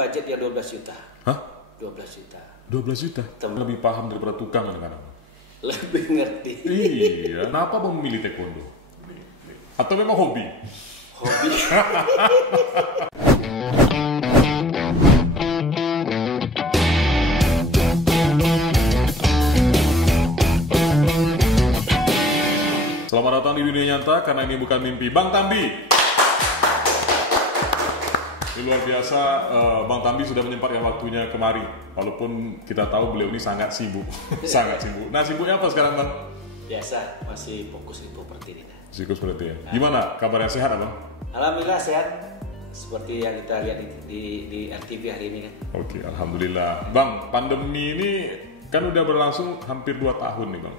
budget yang 12 juta. Hah? 12 juta. 12 juta? Lebih paham daripada tukang kadang-kadang. Lebih ngerti. Iya, kenapa Bang memilih taekwondo? Atau memang hobi? Hobi. Selamat datang di dunia nyata, karena ini bukan mimpi. Bang Tambi! Ini luar biasa, Bang Tambi sudah menyempatkan waktunya kemari. Walaupun kita tahu beliau ini sangat sibuk. Sangat sibuk. Nah, sibuknya apa sekarang, Bang? Biasa, masih fokus di properti ini. Sibuk seperti ya. Gimana? Kabarnya sehat, Bang? Alhamdulillah sehat. Seperti yang kita lihat di RTV hari ini kan. Oke, alhamdulillah. Bang, pandemi ini kan udah berlangsung hampir 2 tahun nih, Bang.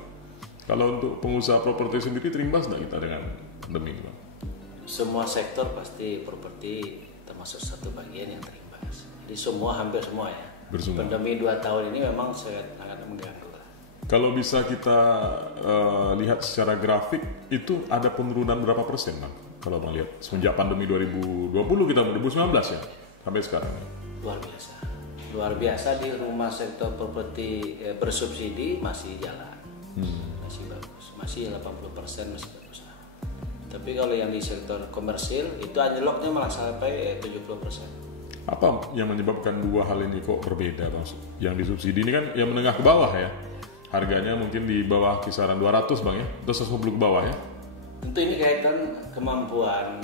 Kalau untuk pengusaha properti sendiri, terimbas nggak kita dengan pandemi ini, Bang? Semua sektor pasti properti termasuk satu bagian yang terimbas. Jadi hampir semua ya. Bersumma. Pandemi 2 tahun ini memang sangat mengganggu. Kalau bisa kita lihat secara grafik, itu ada penurunan berapa persen, Bang? Kalau Bang lihat semenjak pandemi 2020 kita 2019 ya sampai sekarang. Luar biasa. Luar biasa di rumah sektor properti bersubsidi masih jalan. Masih bagus. Masih 80% masih bagus. Tapi kalau yang di sektor komersil itu anjloknya malah sampai 70%. Apa yang menyebabkan dua hal ini kok berbeda, Bang? Yang disubsidi ini kan yang menengah ke bawah ya. Harganya mungkin di bawah kisaran 200, Bang ya. Atau 110 ke bawah ya. Tentu ini kaitan kemampuan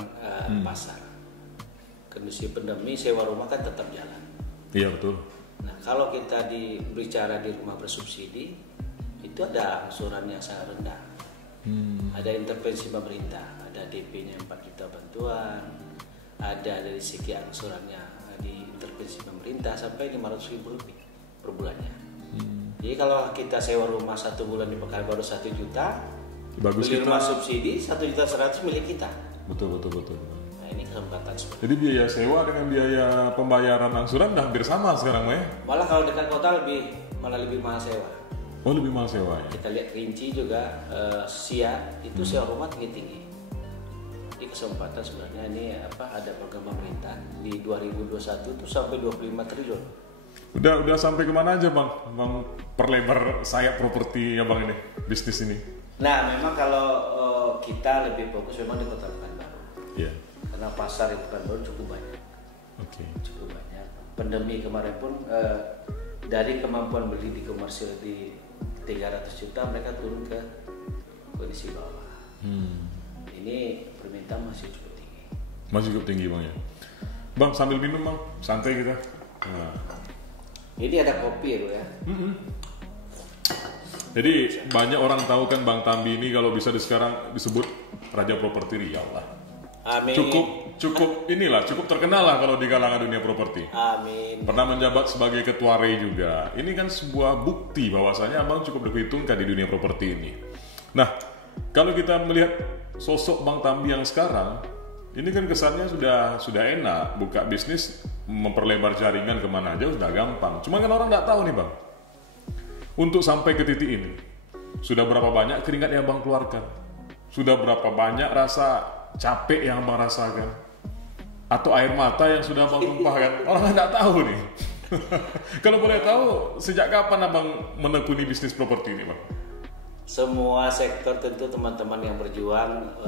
pasar. Kondisi pandemi sewa rumah kan tetap jalan. Iya, betul. Nah, kalau kita bicara di rumah bersubsidi, itu ada angsuran yang sangat rendah. Ada intervensi pemerintah, ada DP-nya 4 juta bantuan, ada dari segi angsurannya di intervensi pemerintah sampai 500.000 lebih per bulannya. Jadi kalau kita sewa rumah 1 bulan di Pekanbaru 1 juta, bagus, beli kita rumah subsidi 1.100.000 milik kita. Betul. Nah, ini kesempatan seperti. Jadi biaya sewa dengan biaya pembayaran angsuran udah hampir sama sekarang, ya? Malah kalau dekat kota malah lebih mahal sewa. Oh, lebih mahal sewa ya? Kita lihat Kerinci juga, Siak itu sewa rumah tinggi-tinggi. Jadi kesempatan sebenarnya ini ada program pemerintah di 2021 itu sampai 25 triliun. Udah sampai kemana aja, Bang perlebar sayap properti ya, Bang, ini bisnis ini? Nah, memang kalau kita lebih fokus memang di Kota Pekanbaru. Iya. Karena pasar di Pekanbaru cukup banyak. Oke. Cukup banyak. Pandemi kemarin pun dari kemampuan beli di komersil di 300 juta mereka turun ke kondisi bawah. Ini permintaan masih cukup tinggi. Masih cukup tinggi, Bang ya. Bang, sambil minum, Bang. Santai kita. Nah. Ini ada kopi ya. Jadi banyak orang tahu kan Bang Tambi ini kalau bisa sekarang disebut Raja Properti Riau lah. Amin. Cukup terkenal lah kalau di kalangan dunia properti. Amin. Pernah menjabat sebagai ketua REI juga. Ini kan sebuah bukti bahwasanya Abang cukup diperhitungkan di dunia properti ini. Nah, kalau kita melihat sosok Bang Tambi yang sekarang, ini kan kesannya sudah enak, buka bisnis, memperlebar jaringan kemana aja sudah gampang. Cuma kan orang nggak tahu nih, Bang. Untuk sampai ke titik ini, sudah berapa banyak keringat yang Bang keluarkan? Sudah berapa banyak rasa capek yang Bang rasakan? Atau air mata yang sudah Bang tumpahkan? Orang nggak tahu nih. Kalau boleh tahu, sejak kapan Abang menekuni bisnis properti ini, Bang? Semua sektor tentu teman-teman yang berjuang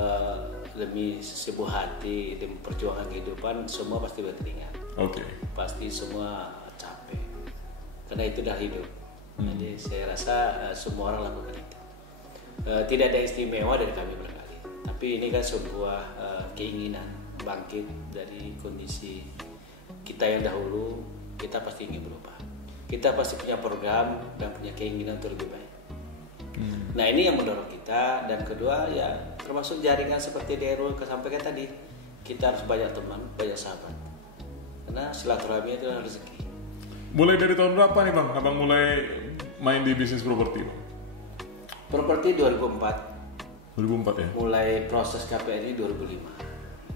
demi sebuah hati, demi perjuangan kehidupan, semua pasti berkeringat. Oke. Pasti semua capek. Karena itu dah hidup. Jadi saya rasa semua orang lakukan itu. Tidak ada istimewa dari kami barangkali. Tapi ini kan sebuah keinginan bangkit dari kondisi kita yang dahulu. Kita pasti ingin berubah. Kita pasti punya program dan punya keinginan untuk lebih baik. Nah, ini yang mendorong kita. Dan kedua ya termasuk jaringan seperti Deru kesampaikan tadi. Kita harus banyak teman, banyak sahabat. Karena silaturahmi itu adalah rezeki. Mulai dari tahun berapa nih, Bang? Abang mulai main di bisnis properti, Bang? Properti 2004. 2004 ya? Mulai proses KPR 2005.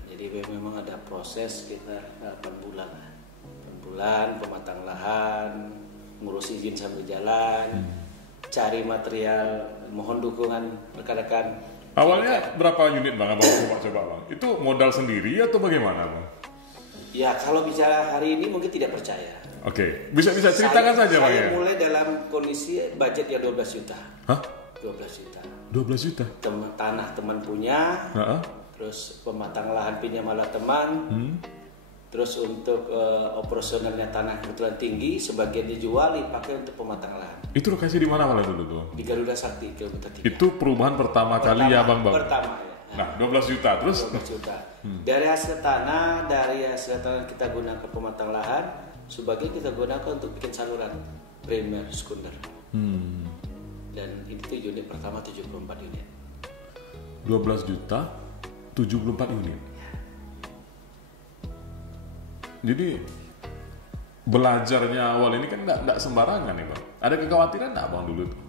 Jadi memang ada proses kita 8 bulan. 8 bulan pematang lahan, ngurus izin sambil jalan, cari material, mohon dukungan rekan-rekan. Awalnya berapa unit, Bang, Abang coba, Bang? Itu modal sendiri atau bagaimana, Bang? Ya kalau bicara hari ini mungkin tidak percaya. Oke, bisa ceritakan saja Bang ya. Saya mulai dalam kondisi budget yang 12 juta. Hah? 12 juta. 12 juta? Tanah teman punya, terus pematang lahan pinjam ala teman, terus untuk operasionalnya tanah kebetulan tinggi, sebagian dijual dipakai untuk pematang lahan. Itu lokasi di mana malah dulu tuh? Di Garuda Sakti, Kilometer 3. Itu perumahan pertama kali ya Bang? Pertama ya. Nah 12 juta terus? 12 juta. Dari hasil tanah kita gunakan pematang lahan, sebagian kita gunakan untuk bikin saluran primer sekunder. Dan itu unit pertama 74 unit. 12 juta 74 unit. Jadi belajarnya awal ini kan nggak sembarangan nih Bang. Ada kekhawatiran nggak Bang dulu tuh?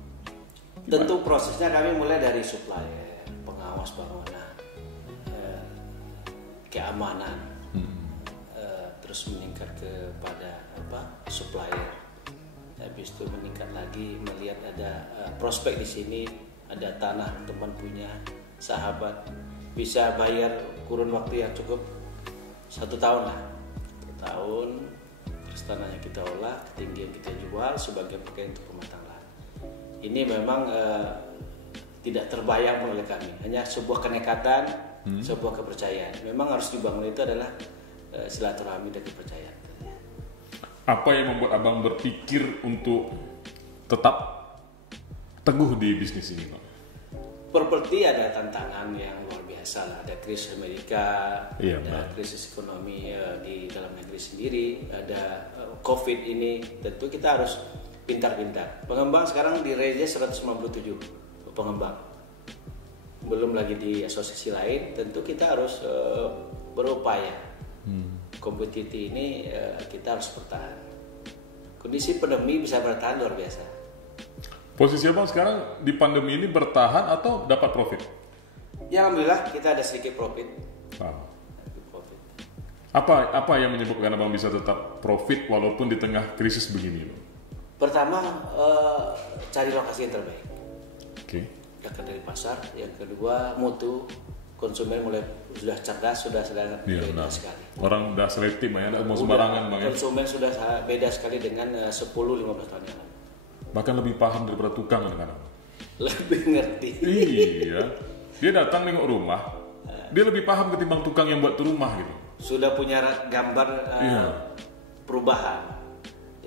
Tentu prosesnya kami mulai dari supplier, pengawas bangunan, keamanan, terus meningkat kepada supplier. Habis itu meningkat lagi melihat ada prospek di sini, ada tanah teman punya, sahabat bisa bayar kurun waktu yang cukup 1 tahun lah, 1 tahun. Terus tanahnya kita olah, ketinggian kita jual, sebagai pakai untuk pematang lahan. Ini memang tidak terbayang oleh kami, hanya sebuah kenekatan, sebuah kepercayaan. Memang harus dibangun itu adalah silaturahmi dan kepercayaan. Apa yang membuat Abang berpikir untuk tetap teguh di bisnis ini Bang? Properti ada tantangan yang luar biasa lah. Ada krisis Amerika, ada krisis ekonomi di dalam negeri sendiri, ada COVID ini. Tentu kita harus pintar-pintar. Pengembang sekarang di Reja 197 pengembang. Belum lagi di asosiasi lain. Tentu kita harus berupaya. Kompetisi ini kita harus bertahan. Kondisi pandemi bisa bertahan luar biasa. Posisi Abang sekarang di pandemi ini bertahan atau dapat profit? Ya alhamdulillah kita ada sedikit profit. Apa yang menyebabkan Abang bisa tetap profit walaupun di tengah krisis begini? Pertama, cari lokasi yang terbaik. Oke. Yang dari pasar. Yang kedua, mutu. Konsumen mulai sudah cerdas, sudah beda sekali. Orang udah selektif, ya, mau sembarangan. Konsumen sudah beda sekali dengan 10-15 tahun yang lalu. Bahkan lebih paham daripada tukang kadang-kadang. Lebih ngerti. Iya. Dia datang nengok rumah, dia lebih paham ketimbang tukang yang buat tuh rumah gitu. Sudah punya gambar perubahan.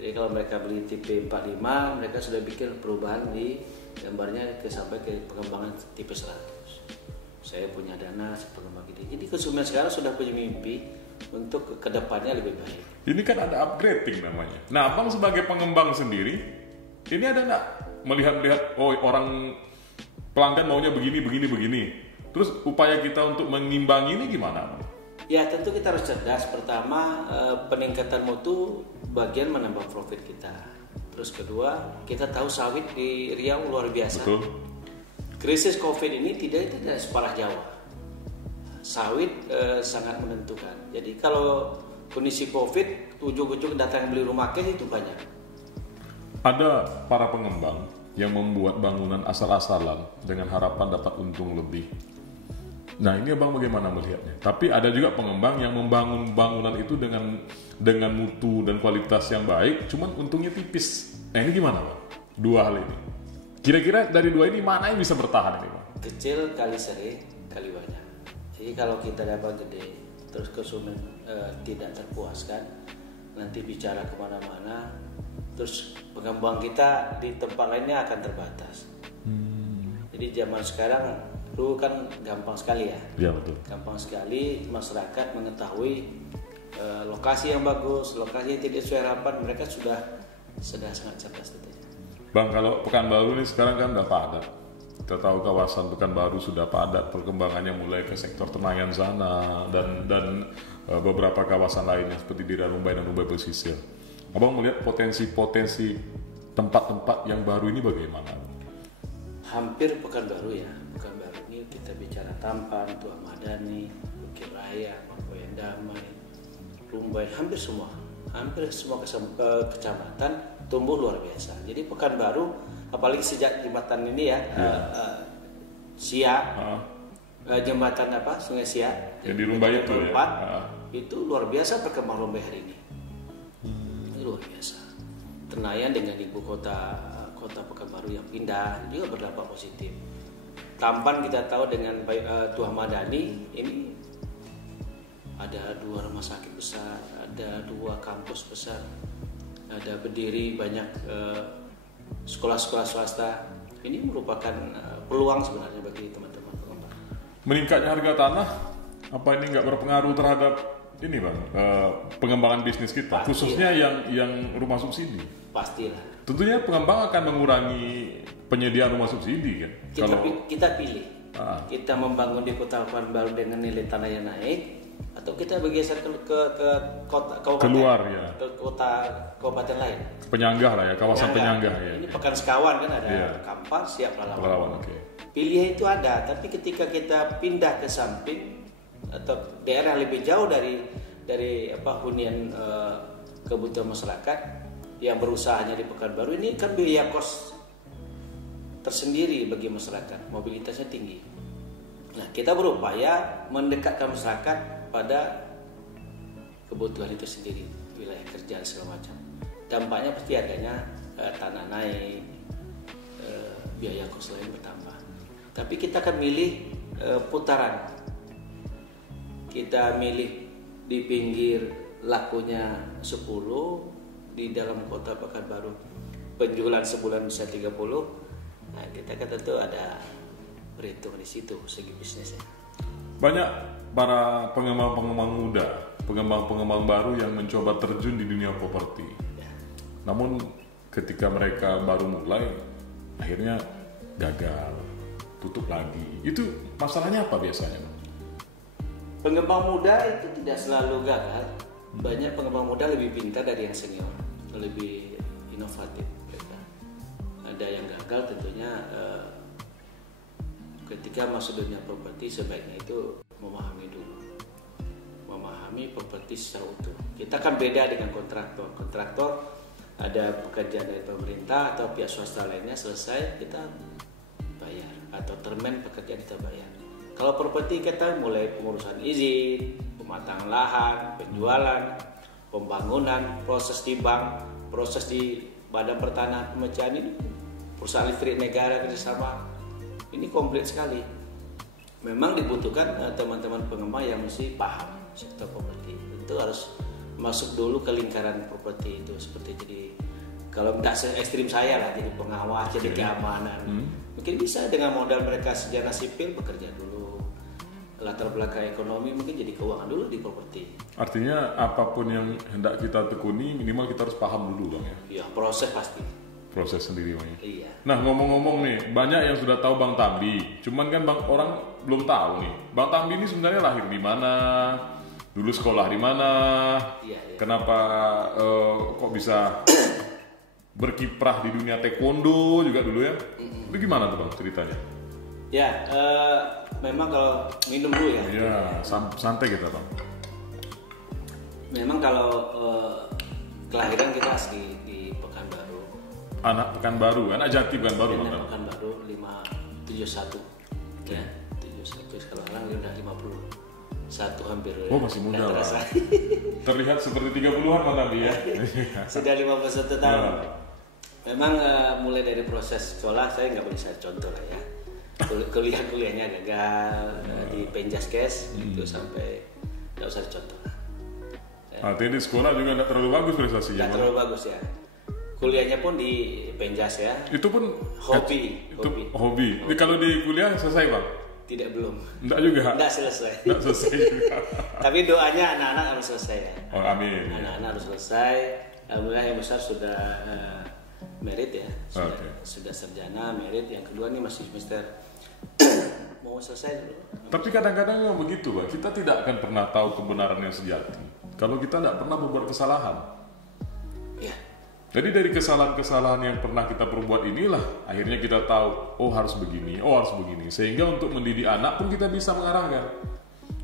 Jadi kalau mereka beli tipe 45, mereka sudah bikin perubahan di gambarnya sampai ke pengembangan tipe 100. Saya punya dana pengembang gini. Jadi konsumen sekarang sudah punya mimpi untuk kedepannya lebih baik. Ini kan ada upgrading namanya. Nah, Abang sebagai pengembang sendiri, ini ada nggak melihat orang pelanggan maunya begini. Terus upaya kita untuk mengimbangi ini gimana? Ya tentu kita harus cerdas. Pertama, peningkatan mutu bagian menambah profit kita. Terus kedua, kita tahu sawit di Riau luar biasa. Betul. Krisis COVID ini tidak separah Jawa. Sawit sangat menentukan. Jadi kalau kondisi COVID, ujung-ujung datang beli rumah cash itu banyak. Ada para pengembang yang membuat bangunan asal-asalan dengan harapan dapat untung lebih. Nah ini Abang bagaimana melihatnya? Tapi ada juga pengembang yang membangun bangunan itu dengan mutu dan kualitas yang baik, cuman untungnya tipis. Nah ini gimana Bang? Dua hal ini. Kira-kira dari dua ini mana yang bisa bertahan ini Bang? Kecil kali sering, kali banyak. Jadi kalau kita dapat gede, terus konsumen tidak terpuaskan, nanti bicara kemana-mana, terus pengembang kita di tempat lainnya akan terbatas. Jadi zaman sekarang dulu kan gampang sekali ya. Iya betul. Gampang sekali masyarakat mengetahui lokasi yang bagus, lokasi yang tidak sesuai harapan, mereka sudah sangat cerdas tentunya. Bang, kalau Pekanbaru ini sekarang kan udah padat. Kita tahu kawasan Pekanbaru sudah padat, perkembangannya mulai ke sektor Tenayan sana dan beberapa kawasan lainnya seperti di Rumbai dan Rumbai Pesisir. Abang melihat potensi tempat-tempat yang baru ini bagaimana? Hampir Pekanbaru ya. Pekanbaru ini kita bicara Tampan, Tua Madani, Bukit Raya, Makoyan Damai, Rumbai, hampir semua kecamatan tumbuh luar biasa. Jadi Pekanbaru, apalagi sejak jembatan ini ya, Siak, jembatan Sungai Siak, yang di Rumbai itu ya. itu luar biasa perkembangan Lombe hari ini. Luar biasa. Tenayan dengan ibu kota Pekanbaru yang pindah juga berdampak positif. Tampan kita tahu dengan Tuah Madani ini ada 2 rumah sakit besar, ada 2 kampus besar, ada berdiri banyak sekolah-sekolah swasta. Ini merupakan peluang sebenarnya bagi teman-teman pengembang. Meningkatnya harga tanah, apa ini nggak berpengaruh terhadap ini Bang, pengembangan bisnis kita, Pasti khususnya yang rumah subsidi? Pastilah. Tentunya pengembang akan mengurangi penyediaan rumah subsidi kan? Kita pilih, kita membangun di kota Pekanbaru dengan nilai tanah yang naik, atau kita bergeser ke kota kabupaten, keluar ya, ke kota kabupaten lain. Penyanggah lah ya, kawasan penyanggah ya. Ini Pekan Sekawan kan ada Kampar, Siak, Pelalawan. Okay. Pilihan itu ada, tapi ketika kita pindah ke samping atau daerah lebih jauh dari hunian kebutuhan masyarakat yang berusahanya di Pekanbaru, ini kan biaya kos tersendiri bagi masyarakat, mobilitasnya tinggi. Nah, kita berupaya mendekatkan masyarakat pada kebutuhan itu sendiri, wilayah kerja segala macam. Dampaknya pasti harganya tanah naik, biaya kos lain bertambah. Tapi kita akan milih putaran. Kita milih di pinggir lakunya 10, di dalam kota Pekanbaru penjualan sebulan bisa 30. Nah, kita kan tentu ada berhitung di situ segi bisnisnya. Banyak para pengembang-pengembang muda, pengembang-pengembang baru yang mencoba terjun di dunia properti. Ya. Namun ketika mereka baru mulai, akhirnya gagal, tutup lagi. Itu masalahnya apa biasanya? Pengembang muda itu tidak selalu gagal. Banyak pengembang muda lebih pintar dari yang senior, lebih inovatif. Ada yang gagal tentunya ketika masuk dunia properti sebaiknya itu memahami dulu, memahami properti secara utuh. Kita kan beda dengan kontraktor. Kontraktor ada pekerjaan dari pemerintah atau pihak swasta lainnya, selesai kita bayar, atau termen pekerjaan kita bayar. Kalau properti kita mulai pengurusan izin, pematangan lahan, penjualan, pembangunan, proses di bank, proses di badan pertanahan pemecahan ini, perusahaan listrik negara kerjasama, ini komplit sekali. Memang dibutuhkan teman-teman pengembang yang mesti paham sektor properti. Tentu harus masuk dulu ke lingkaran properti itu, seperti jadi kalau tidak se-ekstrim saya lah, jadi pengawas, jadi keamanan. Mungkin bisa dengan modal mereka sejarah sipil bekerja dulu. Latar belakang ekonomi mungkin jadi keuangan dulu di properti. Artinya apapun yang hendak kita tekuni minimal kita harus paham dulu Bang ya? Iya, proses pasti. Proses sendiri Bang ya? Iya. Nah ngomong-ngomong nih, banyak yang sudah tahu Bang Tambi. Cuman kan orang belum tahu nih, Bang Tambi ini sebenarnya lahir di mana? Dulu sekolah di mana? Iya. Kenapa kok bisa berkiprah di dunia taekwondo juga dulu ya? Itu gimana tuh Bang ceritanya? Ya, memang kalau minum dulu ya. Iya, santai kita Bang. Memang kalau kelahiran kita asli di Pekanbaru. Anak Pekanbaru, anak Jati Pekanbaru Bang. Pekanbaru 571. Ya, 71 sekarang udah 51 hampir. Oh, masih muda Bang. Terlihat seperti 30-an Bang Tambi ya. Sudah 51 tahun. Memang mulai dari proses sekolah saya nggak boleh saya contoh lah ya. Kuliahnya gagal di Penjaskes itu sampai nggak usah dicontoh. Artinya di sekolah juga nggak terlalu bagus prestasinya. Nggak terlalu bagus ya. Kuliahnya pun di Penjas ya. Itu pun hobi. Jadi kalau di kuliah selesai Bang? Tidak, belum. Nggak juga. Nggak selesai. Nggak selesai juga. Tapi doanya anak-anak harus selesai ya. Oh, amin. Anak-anak harus selesai. Alhamdulillah yang besar sudah merit ya, sudah sarjana, merit. Yang kedua nih masih semester mau selesai dulu. Tapi kadang-kadang memang begitu Pak, kita tidak akan pernah tahu kebenaran yang sejati kalau kita tidak pernah berbuat kesalahan. Ya. Jadi dari kesalahan-kesalahan yang pernah kita perbuat inilah akhirnya kita tahu, oh harus begini, sehingga untuk mendidik anak pun kita bisa mengarahkan.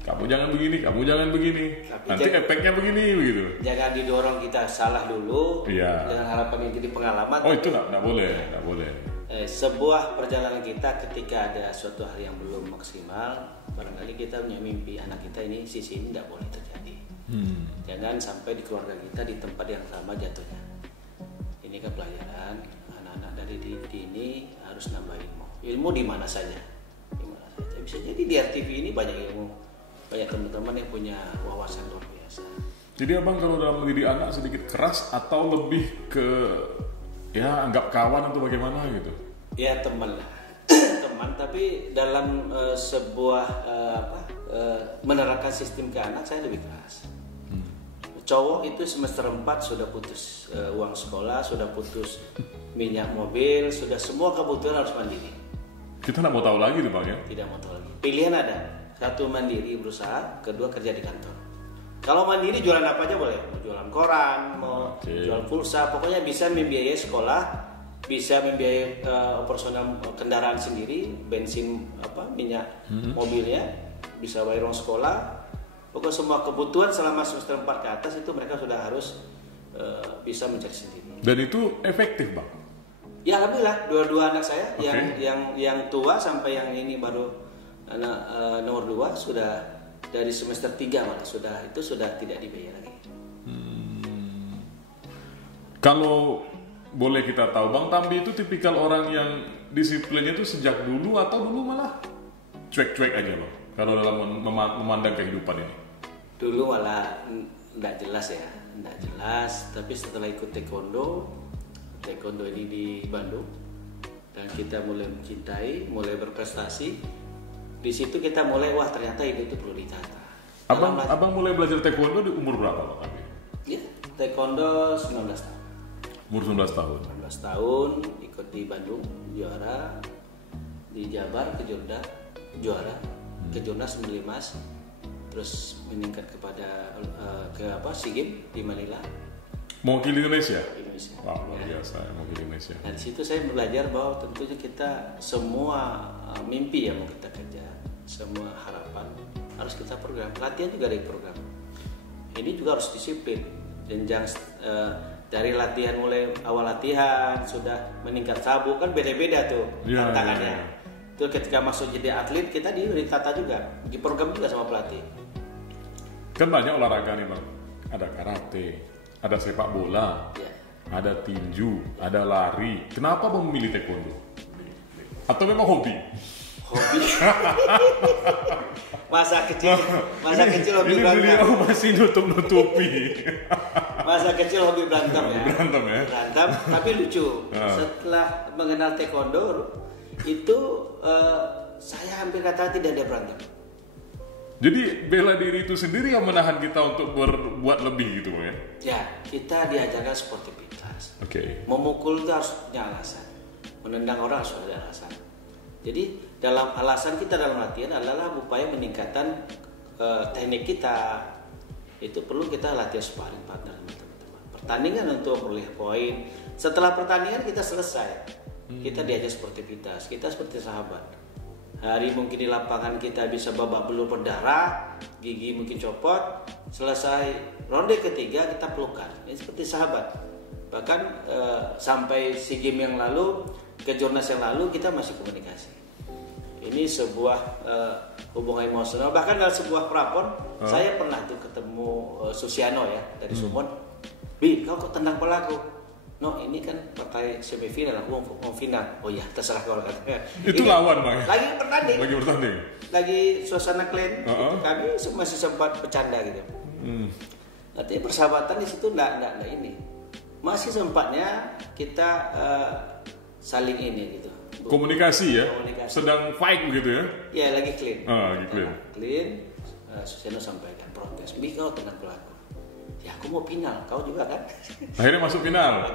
Kamu jangan begini, kamu jangan begini. Tapi nanti efeknya begini, begitu. Jangan didorong kita salah dulu. Iya. Dengan harapan yang jadi pengalaman. Oh itu nggak boleh, nggak boleh. Sebuah perjalanan kita ketika ada suatu hal yang belum maksimal, barangkali kita punya mimpi anak kita ini sisi ini tidak boleh terjadi. Jangan sampai di keluarga kita di tempat yang sama jatuhnya. Ini kan pelajaran anak-anak dari dini harus nambah ilmu di mana saja. Di mana saja. Bisa jadi di RTV ini banyak ilmu, banyak teman-teman yang punya wawasan luar biasa. Jadi abang kalau dalam mendidik anak sedikit keras atau lebih ke ya anggap kawan atau bagaimana gitu? Ya teman lah, teman. Tapi dalam sebuah menerapkan sistem ke anak saya lebih keras. Cowok itu semester 4 sudah putus uang sekolah, sudah putus minyak mobil, sudah semua kebutuhan harus mandiri. Kita nggak mau tahu lagi tuh bang ya? Tidak mau tahu lagi. Pilihan ada, satu mandiri berusaha, kedua kerja di kantor. Kalau mandiri jualan apa aja boleh, mau jualan koran, mau jual pulsa, pokoknya bisa membiayai sekolah, bisa membiayai operasional kendaraan sendiri, bensin minyak mobilnya, bisa bayar uang sekolah. Pokoknya semua kebutuhan selama semester 4 ke atas itu mereka sudah harus bisa mencari sendiri. Dan itu efektif bang? Ya alhamdulillah, dua anak saya yang tua sampai yang ini baru anak nomor 2 sudah dari semester 3 malah sudah tidak dibayar lagi. Kalau boleh kita tahu, Bang Tambi itu tipikal orang yang disiplinnya itu sejak dulu atau dulu malah cuek-cuek aja bang? Kalau dalam memandang kehidupan ini? Dulu malah nggak jelas ya, nggak jelas. Tapi setelah ikut taekwondo ini di Bandung, dan kita mulai mencintai, mulai berprestasi. Di situ kita mulai, wah ternyata hidup itu perlu ditata. Abang mulai belajar taekwondo di umur berapa bang Tambi? Ya, taekwondo 19 tahun. Umur 19 tahun? 19 tahun, ikut di Bandung, juara. Di Jabar, juara. Kejurnas medali emas. Terus meningkat kepada SEA Games di Manila. Mewakili Indonesia? Indonesia. Wah, luar biasa ya, mewakili Indonesia. Nah, di situ saya belajar bahwa tentunya kita semua mimpi yang mau kita kejar, semua harapan harus kita program. Latihan juga ada program. Ini juga harus disiplin. Jenjang dari latihan, mulai awal latihan sudah meningkat sabu, kan beda-beda tuh tantangannya. Itu ketika masuk jadi atlet kita ditata juga, diprogram juga sama pelatih. Kan banyak olahraga nih bang, ada karate, ada sepak bola, ada tinju, ada lari. Kenapa bang memilih taekwondo? Atau memang hobi? Hobi. masa kecil hobi berantem. Ini beliau masih nutupi. Masa kecil hobi berantem ya. Berantem, tapi lucu. Setelah mengenal taekwondo itu saya hampir kata tidak ada berantem. Jadi bela diri itu sendiri yang menahan kita untuk berbuat lebih gitu ya? Ya, kita diajarkan sportivitas. Oke. Memukul itu harus punya alasan. Menendang orang harus ada alasan. Jadi dalam alasan kita dalam latihan adalah upaya meningkatkan teknik kita. Itu perlu kita latihan sparring partner teman-teman. Pertandingan untuk memperoleh poin. Setelah pertandingan kita selesai. Kita diajar sportivitas. Kita seperti sahabat. Hari mungkin di lapangan kita bisa babak belur berdarah, gigi mungkin copot. Selesai ronde ketiga kita pelukan. Ini seperti sahabat. Bahkan sampai SEA Games yang lalu, kejurnas yang lalu kita masih komunikasi. Ini sebuah hubungan emosional. Bahkan dalam sebuah prapon, saya pernah tuh ketemu Susiano ya dari Sumut. Bi, kau kok tendang pelaku? No, ini kan partai semifinal, aku mau final. Oh ya, terserah kau katanya. Itu ini lawan bang? Lagi bertanding. Lagi suasana klan. Kami masih sempat bercanda gitu. Artinya persahabatan di situ enggak ini. Masih sempatnya kita saling ini gitu. Komunikasi ya? Sedang fight begitu ya? Ya, lagi clean. Lagi clean. Clean. Suseno sampaikan protes. Bi, kau tenang pelaku. Ya, aku mau final, kau juga kan? Akhirnya masuk final.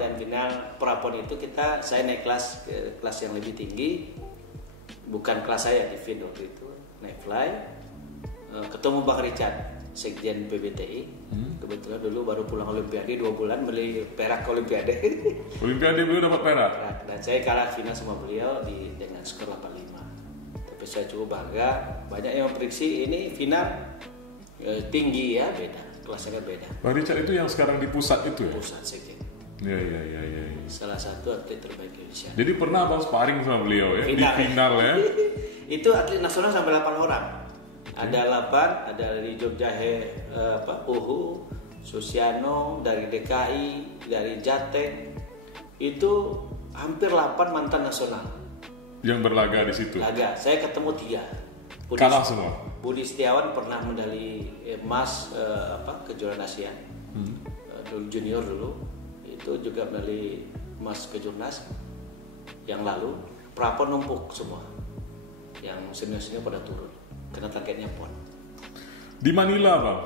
Dan final prapon itu saya naik kelas ke kelas yang lebih tinggi. Bukan kelas saya di FIN waktu itu, naik fly. Ketemu Bang Richard, Sekjen PBTI. Kebetulan dulu baru pulang Olimpiade 2 bulan, beli perak Olimpiade. Olimpiade beliau dapat perak. Dan saya kalah final sama beliau dengan skor 85. Tapi saya cukup bangga. Banyak yang memprediksi ini final tinggi ya, beda kelasnya kan beda. Bang Richard itu yang sekarang di pusat itu ya? Pusat Sekjen. Iya. Salah satu atlet terbaik Indonesia. Jadi pernah bang sparring sama beliau ya? Di final ya? Itu atlet nasional sampai 8 orang. Ada 8, ada dari Jogja, Uhu, Susiano, dari DKI, dari Jateng. Itu hampir 8 mantan nasional yang berlaga di situ. Laga, saya ketemu 3. Kalah semua. Budi Setiawan pernah medali emas kejuaraan Asia. Dulu junior dulu. Itu juga medali emas kejurnas yang lalu. Prapon numpuk semua. Yang senior-senior pada turun. Karena targetnya PON. Di Manila, Bang,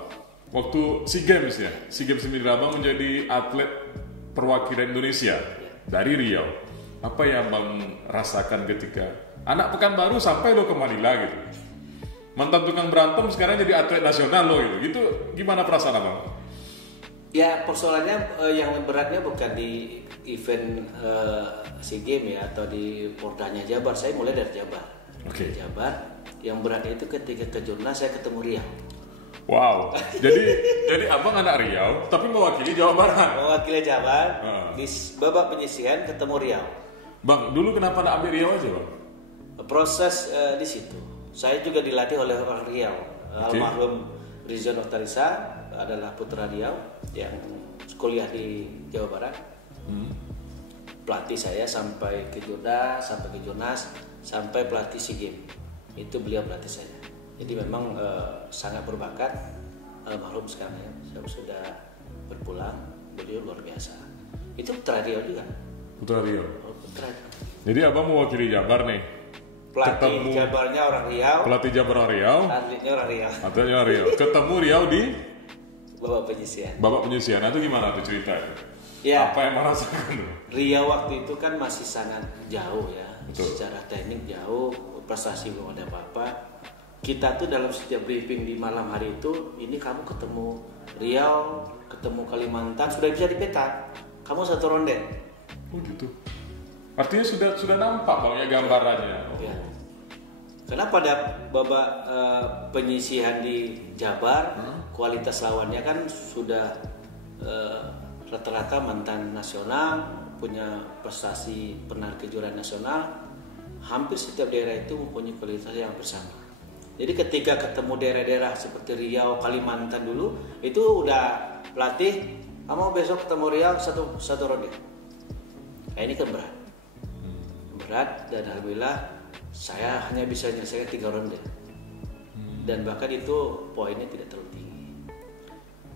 waktu SEA Games ya, SEA Games Manila, Bang menjadi atlet perwakilan Indonesia dari Riau. Apa yang Bang rasakan ketika anak Pekanbaru sampai lo ke Manila gitu? Mantan tukang berantem sekarang jadi atlet nasional lo gitu. Itu gimana perasaan Bang? Ya, persoalannya yang beratnya bukan di event SEA Games ya atau di Pordanya Jabar. Saya mulai dari Jabar. Oke. Jabar. Yang beratnya itu ketika ke Jurnas saya ketemu Riau. Wow. jadi Abang anak Riau tapi mewakili Jawa Barat. Mewakili Jabar. Di babak penyisihan ketemu Riau. Bang, dulu kenapa nak ambil Riau aja, Bang? Proses di situ. Saya juga dilatih oleh orang Riau. Okay. Almarhum Rizwan Oktarisa adalah putra Riau yang kuliah di Jawa Barat. Pelatih saya sampai ke Jurnas, sampai pelatih SEA Games. Itu beliau pelatih saya. Jadi memang sangat berbakat. Almarhum sekarang ya, saya sudah berpulang. Beliau luar biasa. Itu putra Riau juga. Putra Riau. Putra. Jadi Abang mewakili Jabar nih. Pelatih Jabarnya orang Riau. Pelatih Jabar orang Riau. Atletnya orang Riau. Atletnya orang Riau. Ketemu Riau di babak penyisihan. Babak penyisihan. Itu gimana tuh ceritanya? Ya. Apa yang merasakan? Riau waktu itu kan masih sangat jauh ya. Betul. Secara teknik jauh, prestasi belum ada apa-apa. Kita tuh dalam setiap briefing di malam hari itu, ini kamu ketemu Riau, ketemu Kalimantan, sudah bisa dipeta. Kamu satu ronde. Oh gitu. Artinya sudah nampak Bang ya gambarannya. Ya. Karena pada babak penyisihan di Jabar, kualitas lawannya kan sudah rata-rata mantan nasional, punya prestasi pernah kejuaraan nasional. Hampir setiap daerah itu mempunyai kualitas yang bersama. Jadi ketika ketemu daerah-daerah seperti Riau, Kalimantan dulu, itu udah pelatih, kamu besok ketemu Riau satu ronde. Nah ini kan berat dan alhamdulillah saya hanya bisa menyelesaikan 3 ronde. Dan bahkan itu poinnya tidak terlalu tinggi.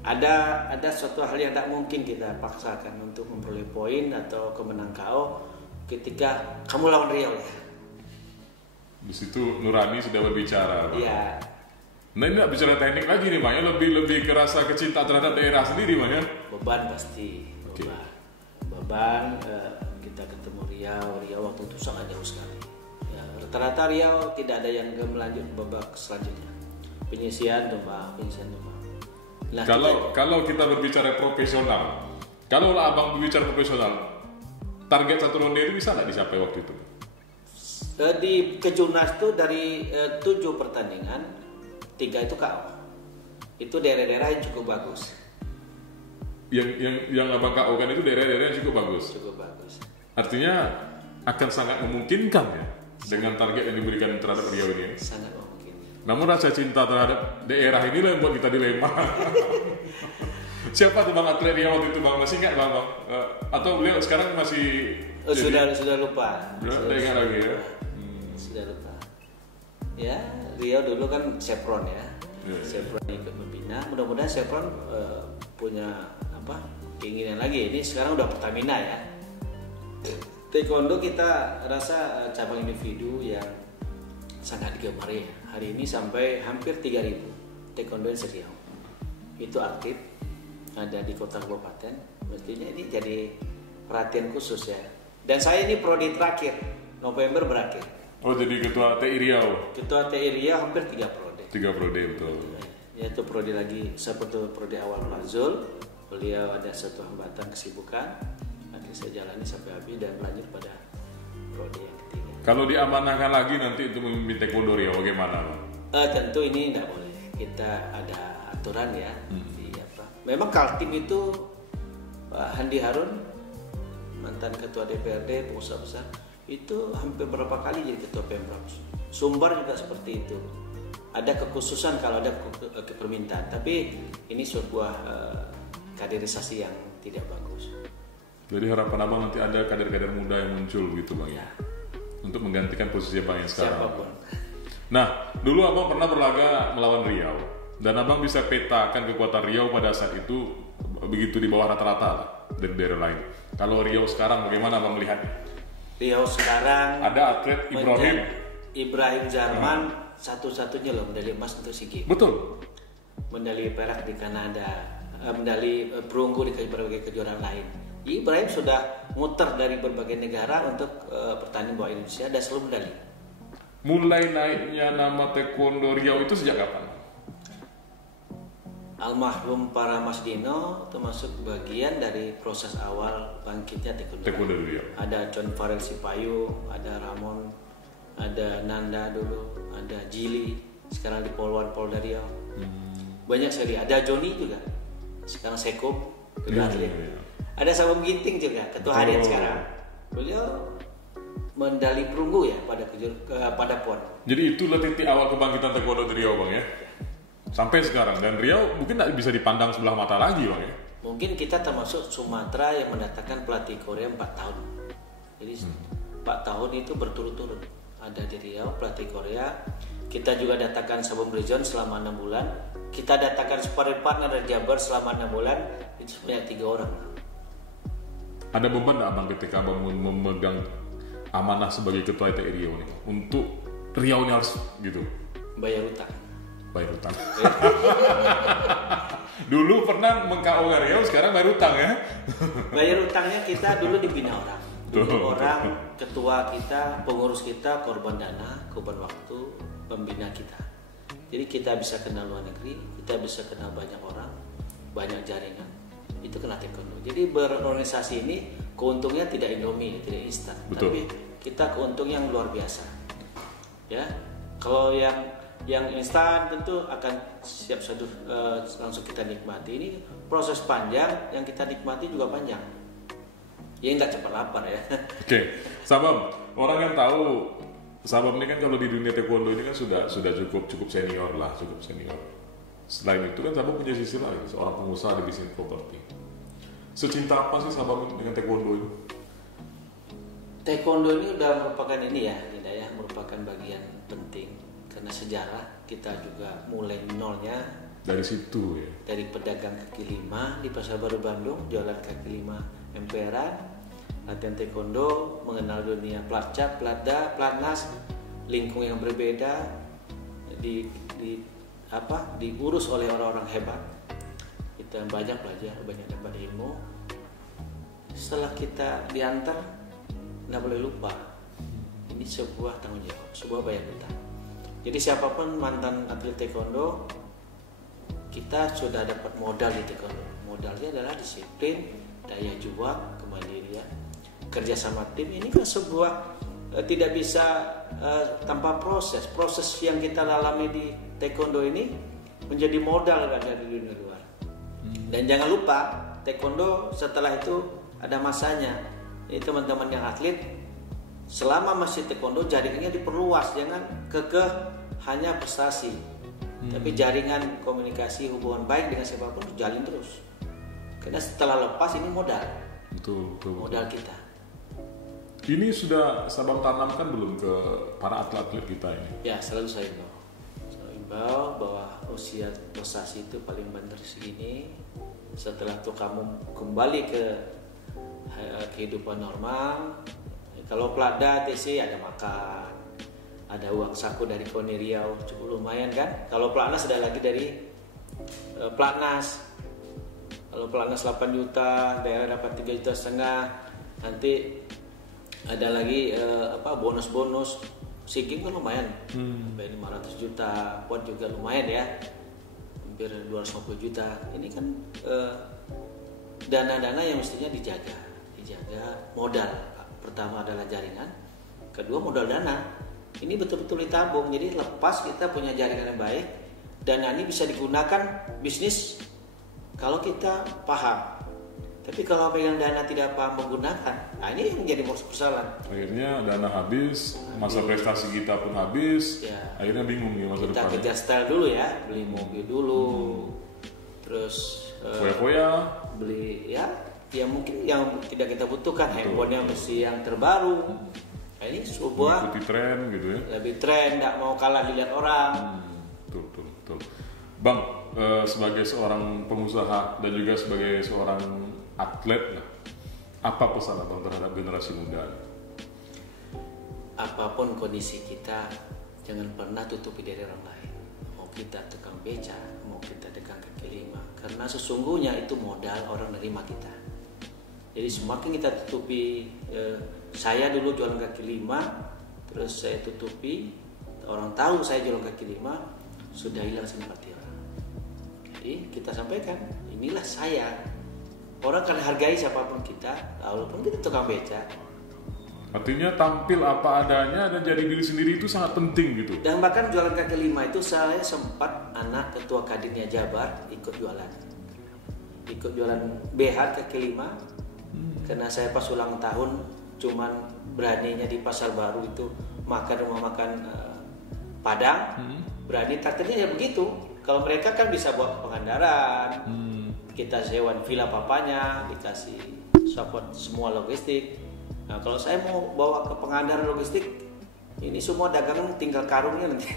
Ada suatu hal yang tak mungkin kita paksakan untuk memperoleh poin atau kemenang KO ketika kamu lawan Riau ya. Di situ Nurani sudah berbicara. Iya. Nah ini nggak bicara teknik lagi nih Bang ya, lebih kerasa kecinta terhadap daerah sendiri Bang ya. Beban pasti. Okay. Beban kita ketemu Riau waktu itu sangat jauh sekali. Ya, rata-rata Riau tidak ada yang melanjut babak selanjutnya. Penyisihan tumbang. Nah, kalau kita berbicara profesional, kalau Abang berbicara profesional, target satu ronde itu bisa nggak dicapai waktu itu? Di Kejurnas itu dari 7 pertandingan 3 itu KO. Itu daerah-daerah yang cukup bagus. Yang Abang KO kan itu daerah-daerah yang cukup bagus. Cukup bagus. Artinya akan sangat memungkinkan ya dengan target yang diberikan terhadap Riau ini. Sangat mungkin. Namun rasa cinta terhadap daerah inilah yang buat kita dilema. Siapa tuh Bang atlet Riau waktu itu Bang? Masih ingat Bang? Atau beliau sekarang masih sudah lupa. Sudah ingat lagi ya. Sudah lupa. Ya, Riau dulu kan Chevron ya. Yeah. Chevron ikut membina. Mudah-mudahan Chevron punya keinginan lagi. Ini sekarang udah Pertamina ya. Taekwondo kita rasa cabang individu yang sangat digemari ya. Hari ini sampai hampir 3.000 Taekwondo Riau. Itu aktif ada di kota kabupaten. Mestinya ini jadi perhatian khusus ya. Dan saya ini prodi terakhir, November berakhir. Oh jadi ketua TI Riau. Ketua TI Riau hampir 3 prodi. 3 prodi betul. Yaitu prodi lagi, seperti prodi awal Pak Zul. Beliau ada satu hambatan kesibukan. Nanti saya jalani sampai habis dan lanjut pada prodi yang ketiga. Kalau diamanahkan lagi nanti untuk memimpin Taekwondo Riau bagaimana Bang? Tentu ini tidak boleh. Kita ada aturan ya. Memang Kaltim itu Pak Handi Harun, mantan ketua DPRD, pengusaha besar, itu hampir berapa kali jadi ketua Pemprov. Sumbar juga seperti itu. ada kekhususan kalau ada permintaan, tapi ini sebuah kaderisasi yang tidak bagus. Jadi harapan abang nanti ada kader-kader muda yang muncul gitu bang ya, untuk menggantikan posisi abang yang sekarang. Siapapun. Nah, dulu abang pernah berlaga melawan Riau, dan abang bisa petakan kekuatan Riau pada saat itu begitu di bawah rata-rata lah dari daerah lain. Kalau Riau sekarang bagaimana abang melihat? Riau sekarang ada atlet Ibrahim Jarman, satu-satunya loh medali emas untuk SEA Games. Betul. Medali perak di Kanada, medali perunggu di berbagai kejuaraan lain. Ibrahim sudah muter dari berbagai negara untuk pertandingan bawa Indonesia dan selalu medali. Mulai naiknya nama taekwondo Riau itu sejak kapan? Almarhum para Mas Dino termasuk bagian dari proses awal bangkitnya taekwondo Riau. Ada John Farrell Sipayu, ada Ramon, ada Nanda dulu, ada Jili, sekarang di Polwan Polda Riau. Banyak sekali. Ada Joni juga, sekarang Sekop, atlet. Ada Sabam Ginting juga, ketua harian sekarang. Beliau medali perunggu ya pada PON. Jadi itulah titik awal kebangkitan taekwondo di Riau bang ya. Sampai sekarang, dan Riau mungkin tidak bisa dipandang sebelah mata lagi bang ya. Mungkin kita termasuk Sumatera yang mendatangkan pelatih Korea 4 tahun. Jadi 4 tahun itu berturut-turut ada di Riau pelatih Korea. Kita juga datangkan Sabam Region selama 6 bulan. Kita datangkan sparring partner dari Jabar selama 6 bulan. Itu sebanyak 3 orang. Ada beban nggak abang ketika abang memegang amanah sebagai ketua ITI Riau nih, untuk Riau ini harus gitu bayar utang? Dulu pernah meng-KO Riau, sekarang bayar utang ya. Bayar utangnya kita dulu dibina orang. Dulu orang, ketua kita, pengurus kita, korban dana, korban waktu, pembina kita. Jadi kita bisa kenal luar negeri, kita bisa kenal banyak orang, banyak jaringan. Itu kena taekwondo. Jadi berorganisasi ini keuntungnya tidak indomie, tidak instan, tapi kita keuntung yang luar biasa. Ya, kalau yang instan tentu akan siap langsung kita nikmati. Ini proses panjang yang kita nikmati juga panjang. Ya nggak cepat lapar ya. Oke, Sabam, orang yang tahu Sabam ini kan kalau di dunia taekwondo ini kan sudah cukup senior lah, cukup senior. Selain itu kan Sabam punya sisi lain, seorang pengusaha di bisnis properti. Secinta apa sih Sabam dengan taekwondo itu? Taekwondo ini udah merupakan merupakan bagian penting karena sejarah kita juga mulai nolnya dari situ ya. Dari pedagang kaki lima di Pasar Baru Bandung, jualan kaki lima emperan, latihan taekwondo, mengenal dunia platcap, platda, platnas, lingkung yang berbeda, diurus oleh orang-orang hebat. Kita banyak belajar, banyak dapat ilmu. Setelah kita diantar, nggak boleh lupa, ini sebuah tanggung jawab, sebuah bayar utang. Jadi siapapun mantan atlet taekwondo, kita sudah dapat modal di taekwondo. Modalnya adalah disiplin, daya juang, kemandirian, kerja sama tim. Ini kan sebuah tidak bisa tanpa proses. Proses yang kita alami di taekwondo ini menjadi modal dari dunia luar. Dan jangan lupa, taekwondo setelah itu ada masanya. Ini teman-teman yang atlet, selama masih taekwondo jaringannya diperluas, jangan kekeh hanya prestasi, tapi jaringan komunikasi hubungan baik dengan siapapun jalin terus. Karena setelah lepas ini modal. Betul. Modal kita. Ini sudah Sabam tanamkan belum ke para atlet-atlet kita ini? Ya, selalu saya imbau bahwa usia prestasi itu paling benar segini. Setelah itu kamu kembali ke kehidupan normal. Kalau Platda TC ada makan, ada uang saku dari KONI Riau, cukup lumayan kan. Kalau Platnas ada lagi dari Platnas. Kalau Platnas 8 juta, daerah dapat 3,5 juta. Nanti ada lagi bonus-bonus. SEA Games kan lumayan, sampai 500 juta, PON juga lumayan ya, hampir 250 juta. Ini kan dana-dana yang mestinya dijaga modal. Pertama adalah jaringan, kedua modal dana. Ini betul-betul ditabung. Jadi lepas kita punya jaringan yang baik, dana ini bisa digunakan bisnis kalau kita paham. Tapi kalau pegang dana tidak paham menggunakan, nah ini yang jadi persoalan. Akhirnya dana habis, masa prestasi kita pun habis, Ya. akhirnya bingung nih masa Kita depan. kejar style dulu ya, beli mobil dulu, terus Foya-foya, beli ya mungkin yang tidak kita butuhkan, handphonenya mesti yang terbaru. Nah, ini sebuah mengikuti tren gitu ya. lebih tren, tidak mau kalah dilihat orang. Betul. Bang, sebagai seorang pengusaha dan juga sebagai seorang atlet, apa pesan Abang terhadap generasi muda? Apapun kondisi kita, jangan pernah tutupi dari orang lain. Mau kita tukang beca, mau kita tukang kaki lima, karena sesungguhnya itu modal orang nerima kita. Jadi semakin kita tutupi, saya dulu jualan kaki lima, terus saya tutupi, orang tahu saya jualan kaki lima, sudah hilang simpati orang. Jadi kita sampaikan, inilah saya. Orang akan hargai siapapun kita, walaupun kita tukang beca. Artinya tampil apa adanya dan jadi diri sendiri itu sangat penting gitu. Dan bahkan jualan kaki lima itu saya sempat anak ketua kadinnya Jabar ikut jualan BH kaki lima. Karena saya pas ulang tahun cuman beraninya di Pasar Baru itu makan rumah makan Padang, berani takdirnya ya begitu. Kalau mereka kan bisa buat pengandaran, kita sewa villa papanya, dikasih support semua logistik. Nah kalau saya mau bawa ke pengandaran logistik, ini semua dagangan tinggal karungnya nanti.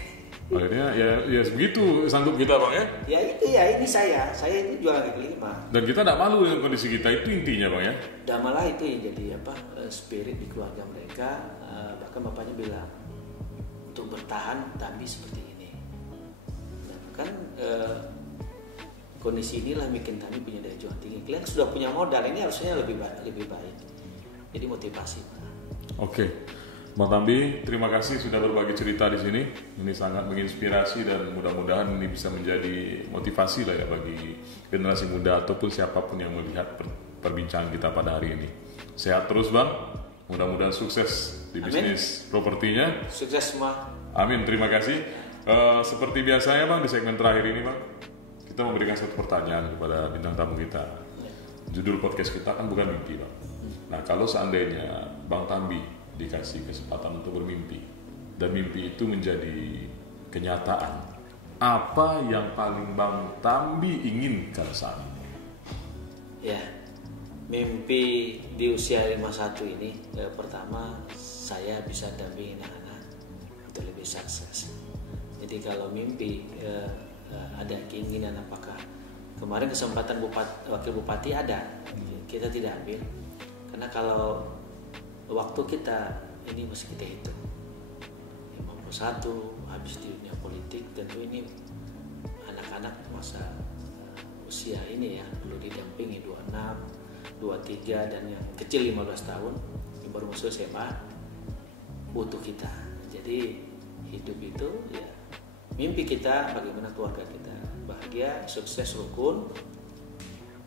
Akhirnya ya begitu sanggup kita Bang ya. Ya itu ya, ini saya ini jualan kaki lima. Dan kita tidak malu dengan kondisi kita, itu intinya Bang ya. Dan malah itu yang jadi spirit di keluarga mereka. Bahkan bapaknya bilang untuk bertahan Tambi seperti ini. Dan kan kondisi inilah bikin Tambi punya daya juang tinggi. Kalian sudah punya modal, ini harusnya lebih baik. Jadi motivasi Pak. Oke. Bang Tambi, terima kasih sudah berbagi cerita di sini. Ini sangat menginspirasi dan mudah-mudahan ini bisa menjadi motivasi lah ya bagi generasi muda ataupun siapapun yang melihat perbincangan kita pada hari ini. Sehat terus Bang. Mudah-mudahan sukses di bisnis propertinya. Sukses semua. Amin. Terima kasih. Seperti biasanya Bang, di segmen terakhir ini Bang, kita memberikan satu pertanyaan kepada bintang tamu kita. Judul podcast kita kan bukan mimpi Bang. Nah kalau seandainya Bang Tambi dikasih kesempatan untuk bermimpi dan mimpi itu menjadi kenyataan, apa yang paling Bang Tambi inginkan saat ini? Ya, mimpi di usia 51 ini pertama saya bisa dampingin anak-anak untuk lebih sukses. Jadi kalau mimpi ada keinginan, apakah kemarin kesempatan wakil bupati ada, kita tidak ambil karena kalau waktu kita ini masih kita hitung 51 habis di dunia politik, tentu ini anak-anak masa usia ini ya perlu didampingi 26, 23 dan yang kecil 15 tahun yang baru masuk SMA butuh kita. Jadi hidup itu ya mimpi kita bagaimana keluarga kita bahagia, sukses, rukun,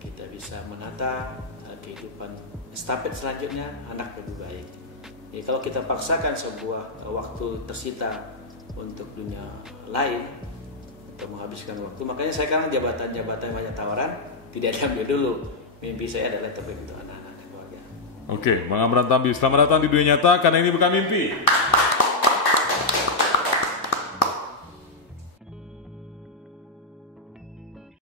kita bisa menata kehidupan estafet selanjutnya anak lebih baik. Jadi kalau kita paksakan sebuah waktu tersita untuk dunia lain untuk menghabiskan waktu, makanya saya kan jabatan-jabatan banyak tawaran tidak diambil dulu. Mimpi saya adalah terbaik untuk anak-anak dan keluarga. Oke, Bang Amran Tambi, selamat datang di dunia nyata karena ini bukan mimpi.